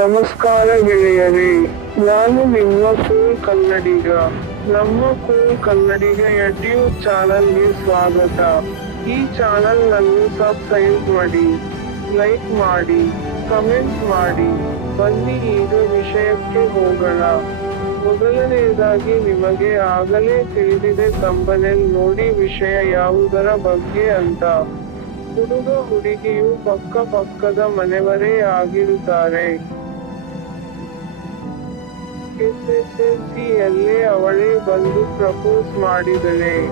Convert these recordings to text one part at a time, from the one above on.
ನಮಸ್ಕಾರ ಗೆಳೆಯರೇ, ನಾನು ನಿಮ್ಮ ಕೂಲ್ ಕನ್ನಡಿಗ. ನಮ್ಮ ಕೂಲ್ ಕನ್ನಡಿಗ ಯೂಟ್ಯೂಬ್ ಚಾನಲ್ಗೆ ಸ್ವಾಗತ. ಈ ಚಾನಲ್ ಅನ್ನು ಸಬ್ಸ್ಕ್ರೈಬ್ ಮಾಡಿ, ಲೈಕ್ ಮಾಡಿ, ಕಮೆಂಟ್ ಮಾಡಿ. ಬನ್ನಿ, ಈಗ ವಿಷಯಕ್ಕೆ ಹೋಗೋಣ. ಮೊದಲನೆಯದಾಗಿ ನಿಮಗೆ ಆಗಲೇ ತಿಳಿದಿದೆ ಕಂಪನಿಯಲ್ಲಿ ನೋಡಿ ವಿಷಯ ಯಾವುದರ ಬಗ್ಗೆ ಅಂತ. ಹುಡುಗ ಹುಡುಗಿಯು ಪಕ್ಕ ಪಕ್ಕದ ಮನೆಯವರೇ ಆಗಿರುತ್ತಾರೆ. ಎಸ್ಎಸ್ಎಲ್ಸಿಯಲ್ಲೇ ಅವಳೇ ಬಂದು ಪ್ರಪೋಸ್ ಮಾಡಿದಳೆ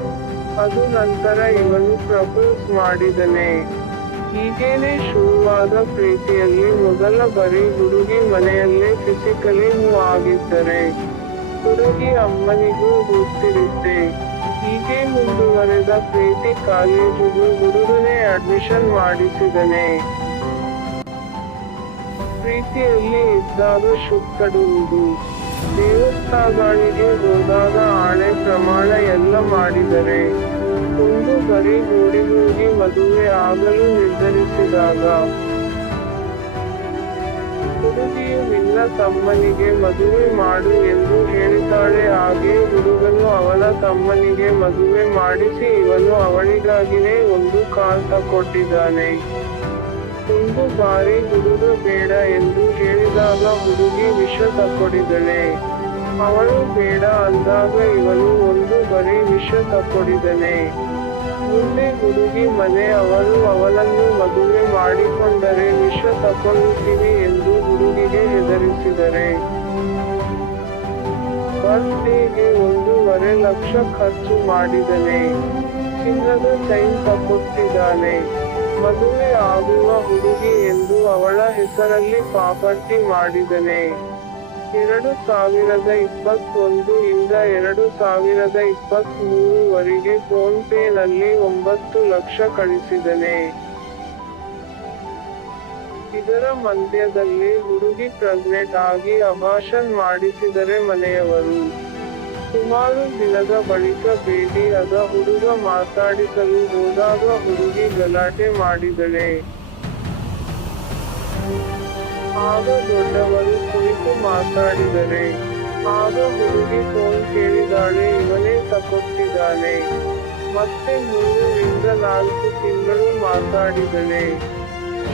ಅದು ನಂತರ ಇವನು ಪ್ರಪೋಸ್ ಮಾಡಿದನೆ. ಹೀಗೇನೆ ಶುರುವಾದ ಪ್ರೀತಿಯಲ್ಲಿ ಮೊದಲ ಬರೀ ಹುಡುಗಿ ಮನೆಯಲ್ಲೇ ಫಿಸಿಕಲಿ ಹೂ ಆಗಿದ್ದರೆ. ಹುಡುಗಿ ಅಮ್ಮನಿಗೂ ಗೊತ್ತಿರುತ್ತೆ. ಹೀಗೆ ಮುಂದುವರೆದ ಪ್ರೀತಿ ಕಾಲೇಜಿಗೂ ಹುಡುಗನೇ ಅಡ್ಮಿಷನ್ ಮಾಡಿಸಿದನೆ. ಪ್ರೀತಿಯಲ್ಲಿ ಇದ್ದಾಗ ಶುಕ್ಕಡುವುದು ದೇವಸ್ಥಾನಗಳಿಗೆ ಹೋದಾಗ ಆಣೆ ಪ್ರಮಾಣ ಎಲ್ಲ ಮಾಡಿದರೆ. ಒಂದು ಬರೀ ನೋಡಿ ಹೋಗಿ ಮದುವೆ ಆಗಲು ನಿರ್ಧರಿಸಿದಾಗ. ಹುಡುಗಿಯು ನಿನ್ನ ತಮ್ಮನಿಗೆ ಮದುವೆ ಮಾಡು ಎಂದು ಹೇಳಿದ್ದಾಳೆ. ಹಾಗೆ ಹುಡುಗನು ಅವಳ ತಮ್ಮನಿಗೆ ಮದುವೆ ಮಾಡಿಸಿ ಇವನು ಅವಳಿಗಾಗಿನೇ ಒಂದು ಕಾಲ್ ತಕೊಟ್ಟಿದ್ದಾನೆ ಒಂದು ಬಾರಿ ಹುಡುಗ ಬೇಡ ಎಂದು ಹೇಳಿದಾಗ ಹುಡುಗಿ ವಿಷ ತಕ್ಕೊಡಿದಳೆ ಅವಳು ಬೇಡ ಅಂದಾಗ ಇವನು ಒಂದು ಬರೀ ವಿಷ ತಕ್ಕೊಡಿದನೆ ಮುಂದೆ ಹುಡುಗಿ ಮನೆ ಅವಳು ಅವಳನ್ನು ಮದುವೆ ಮಾಡಿಕೊಂಡರೆ ವಿಷ ತಕೊಳ್ಳುತ್ತೀವಿ ಎಂದು ಹುಡುಗಿಗೆ ಹೆದರಿಸಿದರೆ. ಬರ್ತ್ಡೇಗೆ ಒಂದೂವರೆ ಲಕ್ಷ ಖರ್ಚು ಮಾಡಿದನೆ. ಚಿನ್ನದ ಚೈನ್ ತಗೊಟ್ಟಿದ್ದಾನೆ ಮದುವೆ ಆಗುವ ಹುಡುಗಿ ಅವಳ ಹೆಸರಲ್ಲಿ ಪಾಪಟ್ಟಿ ಮಾಡಿದನೆ. ಎರಡು ಸಾವಿರದ ಇಪ್ಪತ್ತೊಂದು ಇಂದ ಎರಡು ಸಾವಿರದ ಇಪ್ಪತ್ಮೂರುವರೆಗೆ ಫೋನ್ ಪೇನಲ್ಲಿ ಒಂಬತ್ತು ಲಕ್ಷ ಕಳಿಸಿದನೆ. ಇದರ ಮಧ್ಯದಲ್ಲಿ ಹುಡುಗಿ ಪ್ರೆಗ್ನೆಂಟ್ ಆಗಿ ಅಭಾಷನ್ ಮಾಡಿಸಿದರೆ ಮನೆಯವರು. ಸುಮಾರು ದಿನದ ಬಳಿಕ ಭೇಟಿಯಾದ ಹುಡುಗ ಮಾತಾಡಿಸಲು ಹೋದಾಗ ಹುಡುಗಿ ಗಲಾಟೆ ಮಾಡಿದಳೆ. ಆಗ ದೊಡ್ಡವರು ಕುಳಿತು ಮಾತಾಡಿದರೆ. ಆಗ ಹುಡುಗಿ ಫೋನ್ ಕೇಳಿದಾಳೆ ಇವನೇ ತಕೊಟ್ಟಿದ್ದಾನೆ ಮತ್ತೆ ಮೂರರಿಂದ ನಾಲ್ಕು ತಿಂಗಳು ಮಾತಾಡಿದಳೆ.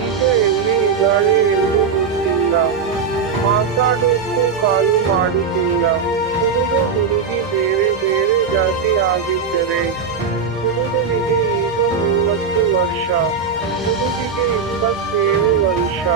ಈಗ ಎಲ್ಲಿ ಇದ್ದಾಳೆ ಎಂದು ಗೊತ್ತಿಲ್ಲ. ಮಾತಾಡೋಕ್ಕೂ ಕಾಲು ಮಾಡುತ್ತಿಲ್ಲ ಹುಡುಗ ಹುಡುಗಿ ಬೇರೆ ಬೇರೆ ಜಾತಿ ಆಗಿದ್ದರೆ. ಹುಡುಗನಿಗೆ ಈಗ ಮೂವತ್ತು ವರ್ಷ. ಹುಡುಗಿಗೆ ಇಪ್ಪತ್ತೇಳು ವರ್ಷ.